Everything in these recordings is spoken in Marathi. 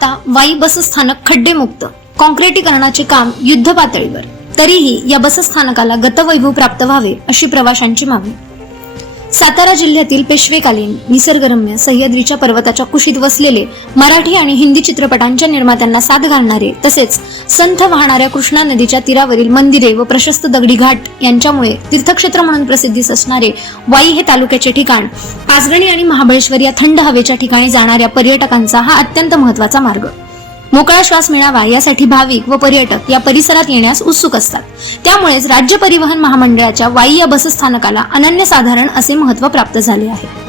आता वाई बसस्थानक खड्डेमुक्त. कॉन्क्रिटीकरणाचे काम युद्ध पातळीवर तरीही या बसस्थानकाला गतवैभव प्राप्त व्हावे अशी प्रवाशांची मागणी. सातारा जिल्ह्यातील पेशवेकालीन निसर्गरम्य सह्याद्रीच्या पर्वताच्या कुशीत वसलेले मराठी आणि हिंदी चित्रपटांच्या निर्मात्यांना साथ घालणारे तसेच संथ वाहणाऱ्या कृष्णा नदीच्या तीरावरील मंदिरे व प्रशस्त दगडी घाट यांच्यामुळे तीर्थक्षेत्र म्हणून प्रसिद्धीस असणारे वाई हे तालुक्याचे ठिकाण. पाचगणी आणि महाबळेश्वर या थंड हवेच्या ठिकाणी जाणाऱ्या पर्यटकांचा हा अत्यंत महत्त्वाचा मार्ग. मोकळा श्वास मिळावा यासाठी भाविक व पर्यटक या परिसरात येण्यास उत्सुक असतात. त्यामुळेच राज्य परिवहन महामंडळाच्या वाई या बसस्थानकाला अनन्यसाधारण असे महत्त्व प्राप्त झाले आहे.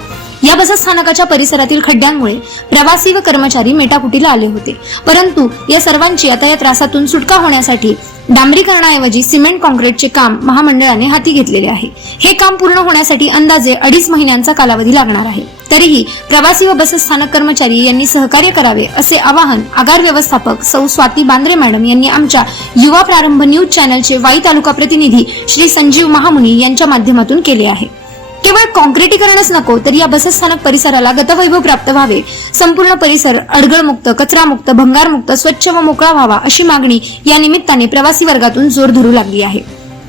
या बसस्थानकाच्या परिसरातील खड्ड्यांमुळे प्रवासी व कर्मचारी मेटाकुटीला आले होते. परंतु या सर्वांची आता या त्रासातून सुटका होण्यासाठी डांबरीकरणाऐवजी सिमेंट कॉन्क्रीटचे काम महामंडळाने हाती घेतलेले आहे. हे काम पूर्ण होण्यासाठी अंदाजे अडीच महिन्यांचा कालावधी लागणार आहे. तरीही प्रवासी व बसस्थानक कर्मचारी यांनी सहकार्य करावे असे आवाहन आगार व्यवस्थापक सौ स्वाती बांद्रे मॅडम यांनी आमच्या युवा प्रारंभ न्यूज चॅनलचे वाई तालुका प्रतिनिधी श्री संजीव महामुनी यांच्या माध्यमातून केले आहे. केवळ कॉन्क्रिटीकरणच नको तर या बसस्थानक परिसराला गतवैभव प्राप्त व्हावे. संपूर्ण परिसर अडगळमुक्त कचरामुक्त भंगारमुक्त स्वच्छ व मोकळा व्हावा अशी मागणी या निमित्ताने प्रवासी वर्गातून जोर धरू लागली आहे.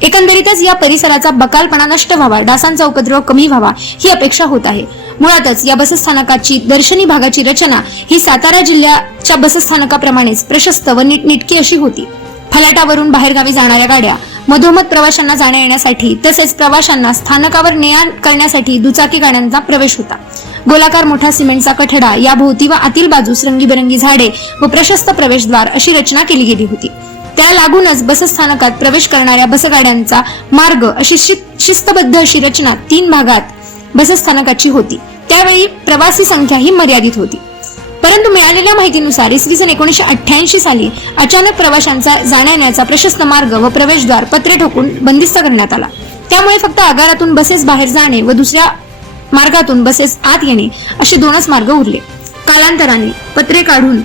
एकंदरीतच या परिसराचा बकालपणा नष्ट व्हावा डासांचा उपद्रव कमी व्हावा ही अपेक्षा होत आहे. मुळातच या बसस्थानकाची दर्शनी भागाची रचना ही सातारा जिल्ह्याच्या बसस्थानकाप्रमाणेच प्रशस्त व नीटनेटकी अशी होती. फलाटावरून बाहेरगावी जाणाऱ्या गाड्या मधोमध प्रवाशांना जाण्या येण्यासाठी तसेच प्रवाशांना स्थानकावर ने करण्यासाठी दुचाकी गाड्यांचा प्रवेश होता. गोलाकार मोठा सिमेंटचा कठडा या भोवती व आतील बाजूस रंगीबेरंगी झाडे व प्रशस्त प्रवेशद्वार अशी रचना केली गेली होती. त्या लागूनच बसस्थानकात प्रवेश करणाऱ्या बसगाड्यांचा मार्ग अशी शि- शिस्तबद्ध अशी रचना तीन भागात बसस्थानकाची होती. त्यावेळी प्रवासी संख्या ही मर्यादित होती. परंतु मिळालेल्या माहितीनुसार इसवी सन एकोणीशे अठ्ठ्याऐंशी साली अचानक प्रवाशांचा जाण्या येण्याचा प्रशस्त मार्ग व प्रवेशद्वार पत्रे ठोकून बंदिस्त करण्यात आला. त्यामुळे फक्त आगारातून बसेस बाहेर जाणे व दुसऱ्या मार्गातून बसेस आत येणे असे दोनच मार्ग उरले. कालांतराने पत्रे काढून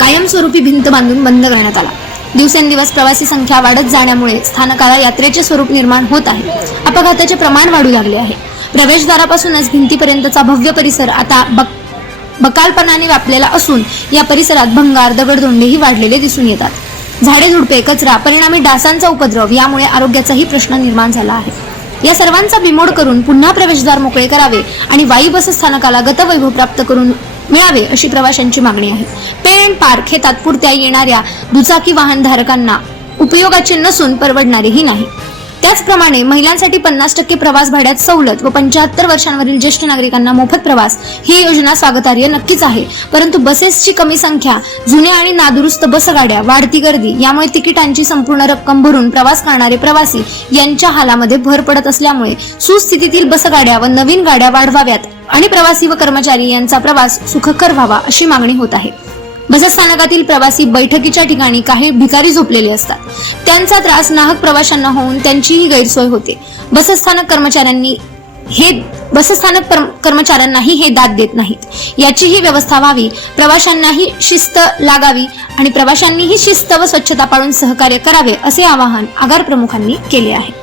कायमस्वरूपी भिंत बांधून बंद करण्यात आला. दिवसेंदिवस प्रवासी संख्या वाढत जाण्यामुळे स्थानकाला यात्रेचे स्वरूप निर्माण होत आहे. अपघाताचे प्रमाण वाढू लागले आहे. प्रवेशद्वारापासूनच भिंतीपर्यंतचा भव्य परिसर आता बक बकालपणाने व्यापलेला असून या परिसरात भंगार दगडधोंडेही वाढलेले दिसून येतात. झाडे झुडपे कचरा परिणामी डासांचा उपद्रव यामुळे आरोग्याचाही प्रश्न निर्माण झाला आहे. या सर्वांचा बिमोड करून पुन्हा प्रवेशद्वार मोकळे करावे आणि वाई बस स्थानकाला गतवैभव प्राप्त करून मिळावे अशी प्रवाशांची मागणी आहे. पे अँड पार्क हे तात्पुरत्या येणाऱ्या दुचाकी वाहनधारकांना उपयोगाचे नसून परवडणारेही नाही. त्याचप्रमाणे महिलांसाठी पन्नास टक्के प्रवास भाड्यात सवलत व पंच्याहत्तर वर्षांवरील ज्येष्ठ नागरिकांना मोफत प्रवास ही योजना स्वागतार्ह नक्कीच आहे. परंतु बसेसची कमी संख्या जुन्या आणि नादुरुस्त बसगाड्या वाढती गर्दी यामुळे तिकिटांची संपूर्ण रक्कम भरून प्रवास करणारे प्रवासी यांच्या हालामध्ये भर पडत असल्यामुळे सुस्थितीतील बसगाड्या व नवीन गाड्या वाढवाव्यात आणि प्रवासी व कर्मचारी यांचा प्रवास सुखकर व्हावा अशी मागणी होत आहे. बसस्थानकातील प्रवासी बैठकीच्या ठिकाणी काही भिकारी झोपलेले असतात. त्यांचा त्रास नाहक प्रवाशांना होऊन त्यांचीही गैरसोय होते. बसस्थानक कर्मचाऱ्यांनी हे बसस्थानक कर्मचाऱ्यांनाही हे दाद देत नाहीत. याचीही व्यवस्था व्हावी प्रवाशांनाही शिस्त लागावी आणि प्रवाशांनीही शिस्त व स्वच्छता पाळून सहकार्य करावे असे आवाहन आगार प्रमुखांनी केले आहे.